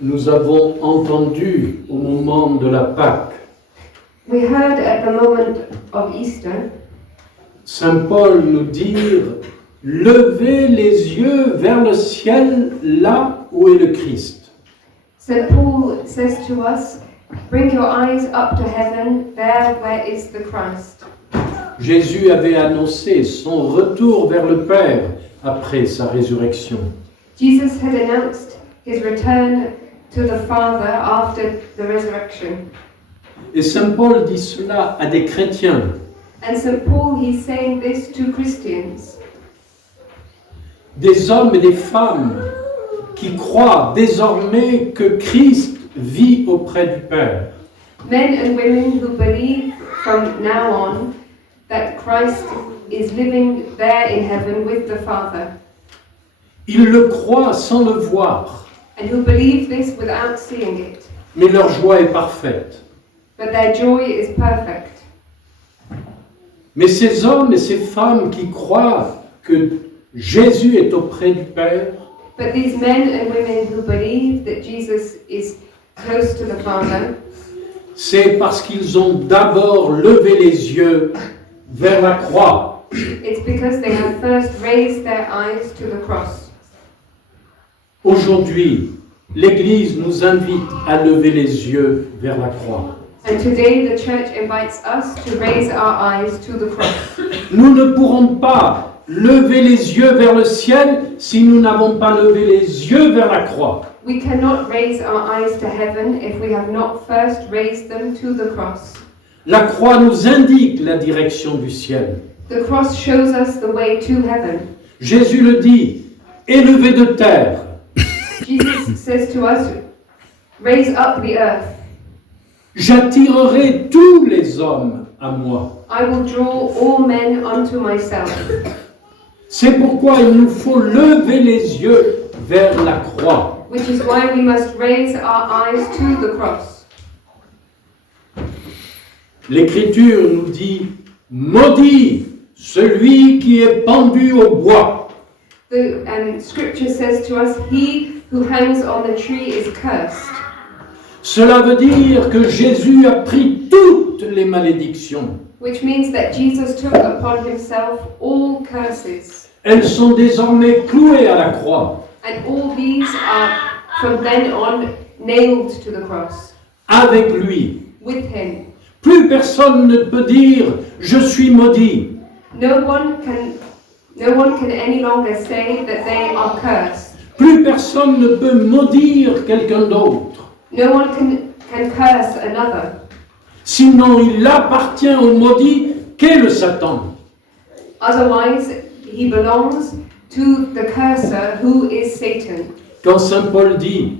nous avons entendu au moment de la Pâque We heard at the moment of Easter Saint Paul nous dire « Levez les yeux vers le ciel, là où est le Christ. St. Paul says to us, bring your eyes up to heaven, there where is the Christ. » Jésus avait annoncé son retour vers le Père après sa résurrection. Jesus had announced his return to the Father after the resurrection. Et Saint Paul dit cela à des chrétiens. And St. Paul, he's saying this to Christians. Des hommes et des femmes qui croient désormais que Christ vit auprès du Père. Men and women who believe from now on that Christ is living there in heaven with the Father. Ils le croient sans le voir, And who believe this without seeing it. mais leur joie est parfaite. But their joy is perfect. Mais ces hommes et ces femmes qui croient que Jésus est auprès du Père, But these men and women who believe that Jesus is close to the Father, c'est parce qu'ils ont d'abord levé les yeux vers la croix. it's because they have first raised their eyes to the cross. Aujourd'hui, l'Église nous invite à lever les yeux vers la croix. And today the church invites us to raise our eyes to the cross. Nous ne pourrons pas lever les yeux vers le ciel si nous n'avons pas levé les yeux vers la croix. We cannot raise our eyes to heaven if we have not first raised them to the cross. La croix nous indique la direction du ciel. The cross shows us the way to heaven. Jésus le dit, élevez de terre. Jesus says to us, raise up the earth. J'attirerai tous les hommes à moi. I will draw all men unto myself. C'est pourquoi il nous faut lever les yeux vers la croix. Which is why we must raise our eyes to the cross. L'Écriture nous dit, maudit celui qui est pendu au bois. The scripture says to us, he who hangs on the tree is cursed. Cela veut dire que Jésus a pris toutes les malédictions. Which means that Jesus took upon himself all curses. Elles sont désormais clouées à la croix. And all these are from then on nailed to the cross. Avec lui. With him. Plus personne ne peut dire « je suis maudit ». No one can any longer say that they are cursed. Plus personne ne peut maudire quelqu'un d'autre. No one can curse another. Sinon, il appartient au maudit qu'est le Satan. Otherwise, he belongs to the curser who is Satan. Quand Saint Paul dit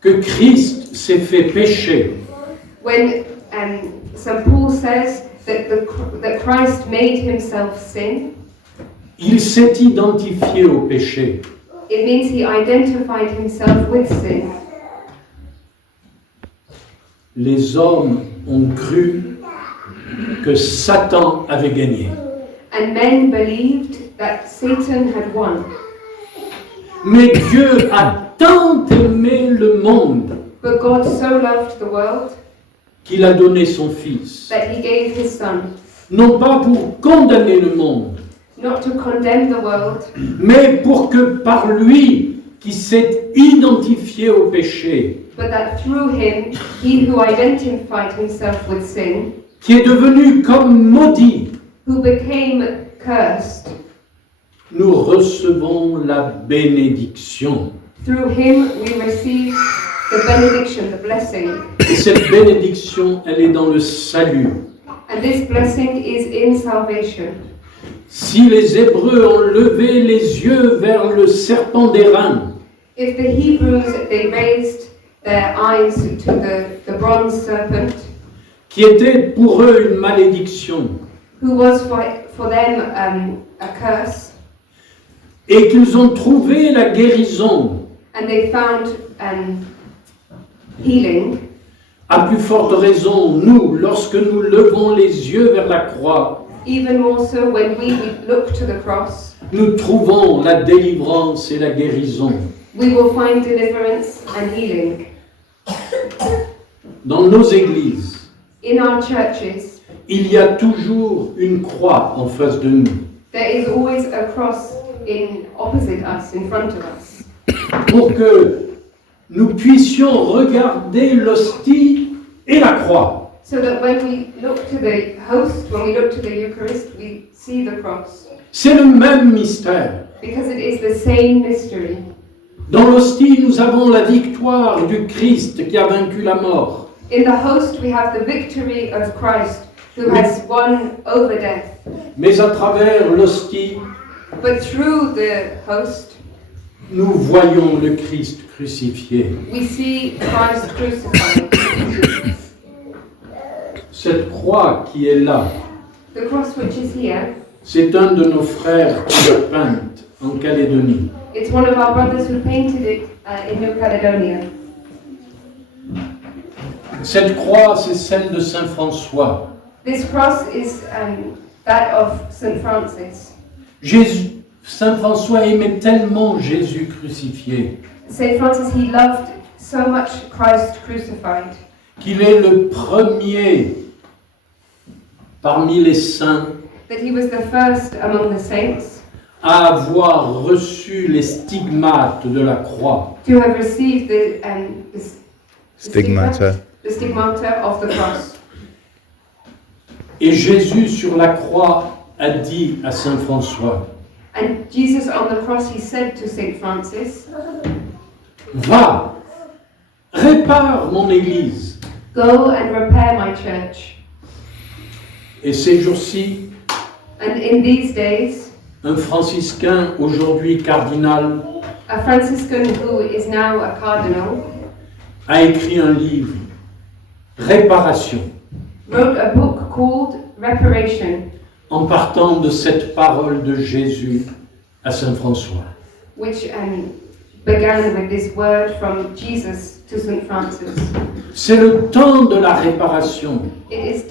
que Christ s'est fait pécher, When St. Paul says that Christ made himself sin, il s'est identifié au péché. it means he identified himself with sin. Les hommes ont cru que Satan avait gagné. And men believed that Satan had won. Mais Dieu a tant aimé le monde But God so loved the world qu'il a donné son Fils. that he gave his Son, Non pas pour condamner le monde, not to condemn the world, mais pour que par lui, qui s'est identifié au péché, but that through him, he who identified himself with sin, qui est devenu comme maudit, who became cursed, nous recevons la bénédiction. through him we receive the benediction, the blessing. Et cette bénédiction, elle est dans le salut. And this blessing is in salvation. Si les Hébreux ont levé les yeux vers le serpent d'airain, If the Hebrews, they raised their eyes to the bronze serpent, qui était pour eux une malédiction, who was for them a curse, et qu'ils ont trouvé la guérison, and they found healing, à plus forte raison, nous, lorsque nous levons les yeux vers la croix, even more so when we look to the cross, nous trouvons la délivrance et la guérison. we will find deliverance and healing. Dans nos églises, In our churches, il y a toujours une croix en face de nous there is always a cross in opposite us, in front of us, pour que nous puissions regarder l'hostie et la croix. so that when we look to the host, when we look to the Eucharist, we see the cross. C'est le même mystère. Because it is the same mystery. Dans l'hostie, nous avons la victoire du Christ qui a vaincu la mort. In the host, we have the victory of Christ, who has won over death. Mais à travers l'hostie, But through the host, nous voyons le Christ crucifié. we see Christ crucified. Cette croix qui est là, The cross which is here, c'est un de nos frères qui l'a peinte en Calédonie. it's one of our brothers who painted it in New Caledonia. Cette croix, c'est celle de Saint François. This cross is that of St. Francis. Saint François aimait tellement Jésus crucifié St. Francis, he loved so much Christ crucified, qu'il est le premier parmi les saints that he was the first among the saints à avoir reçu les stigmates de la croix. to have received the Stigmata. the stigmata of the cross. Et Jésus sur la croix a dit à Saint François, And Jesus on the cross, he said to St. Francis, va, répare mon église. go and repair my church. Et ces jours-ci, And in these days, un franciscain, aujourd'hui cardinal, a Franciscan who is now a cardinal a écrit un livre, Réparation, wrote a book called Reparation, en partant de cette parole de Jésus à Saint François. which began with this word from Jesus to St. Francis. C'est le temps de la réparation. It is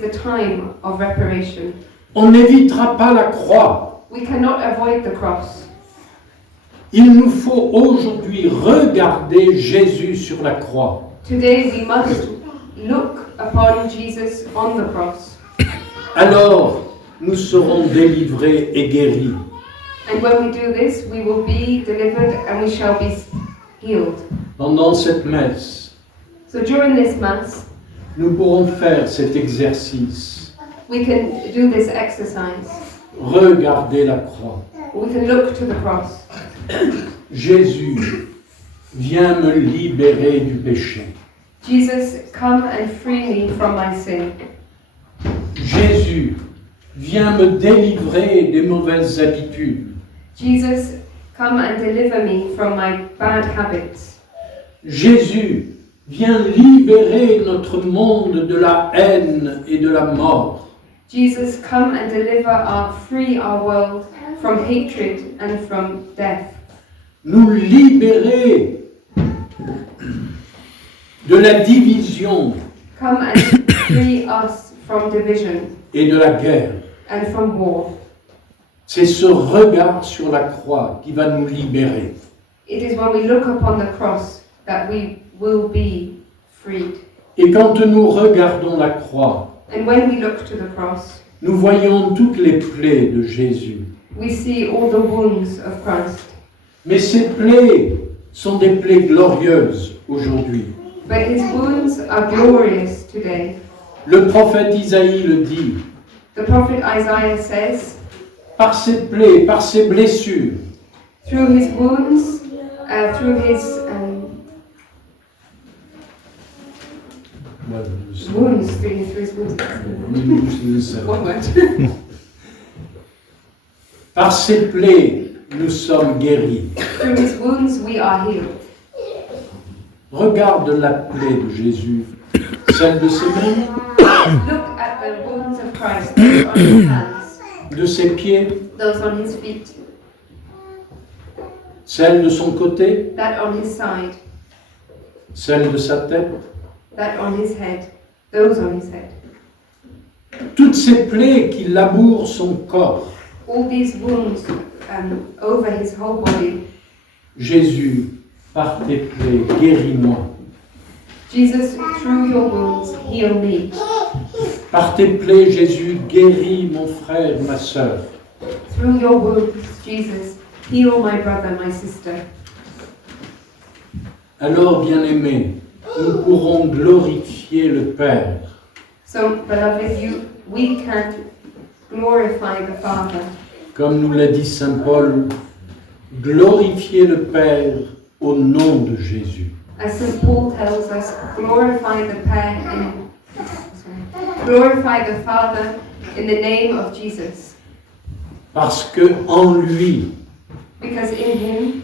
the time of reparation. On n'évitera pas la croix. We cannot avoid the cross. Il nous faut aujourd'hui regarder Jésus sur la croix. Today we must look upon Jesus on the cross. Alors, nous serons délivrés et guéris. And when we do this, we will be delivered and we shall be healed. Pendant cette messe, So during this Mass, nous pourrons faire cet exercice. we can do this exercise. Regarder la croix. We can look to the cross. Jésus, viens me libérer du péché. Jesus, come and free me from my sin. Jésus, viens me délivrer des mauvaises habitudes. Jesus, come and deliver me from my bad habits. Jésus, viens libérer notre monde de la haine et de la mort. Jesus, come and free our world from hatred and from death. Nous libérer de la division Come and free us from division et de la guerre. and from war. C'est ce regard sur la croix qui va nous libérer. It is when we look upon the cross that we will be freed. Et quand nous regardons la croix, And when we look to the cross, nous voyons toutes les plaies de Jésus. we see all the wounds of Christ. Mais ces plaies sont des plaies glorieuses aujourd'hui. But his wounds are glorious today. Le prophète Isaïe le dit, The prophet Isaiah says, par ses plaies, par ses blessures, through his wounds, through his wounds, through his wounds. One word. par ses plaies, nous sommes guéris. Through his wounds we are healed. Regarde la plaie de Jésus, celle de ses mains, Look at the wounds of Christ, those on his hands, de ses pieds, those on his feet, celle de son côté, that on his side, celle de sa tête. that on his head, those on his head. Toutes ces plaies qui labourent son corps All these wounds over his whole body Jésus, par tes plaies, guéris-moi. Jesus, through your wounds, heal me. Par tes plaies, Jésus, guéris mon frère, ma sœur. Through your wounds, Jesus, heal my brother, my sister. Alors, bien-aimés, nous pourrons glorifier le Père So, beloved, we can glorify the Father. comme nous l'a dit Saint Paul, glorifier le Père au nom de Jésus. As St. Paul tells us, glorify the Father in the name of Jesus. Parce que en lui, Because in him,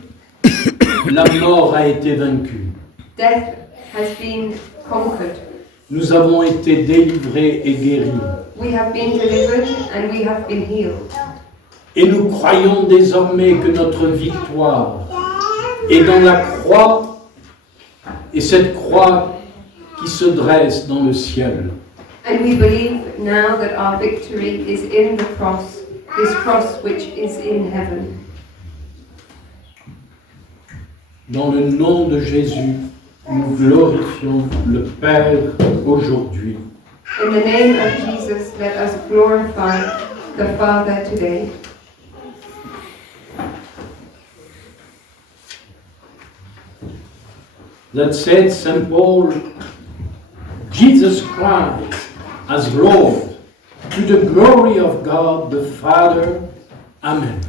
la mort a été vaincue. death has been conquered. Nous avons été délivrés et guéris. We have been delivered and we have been healed. Et nous croyons désormais que notre victoire est dans la croix, et cette croix qui se dresse dans le ciel. And we believe now that our victory is in the cross, this cross which is in heaven. Dans le nom de Jésus, nous glorifions le Père aujourd'hui. In the name of Jesus, let us glorify the Father today. That said, St. Paul, Jesus Christ as Lord, to the glory of God the Father. Amen.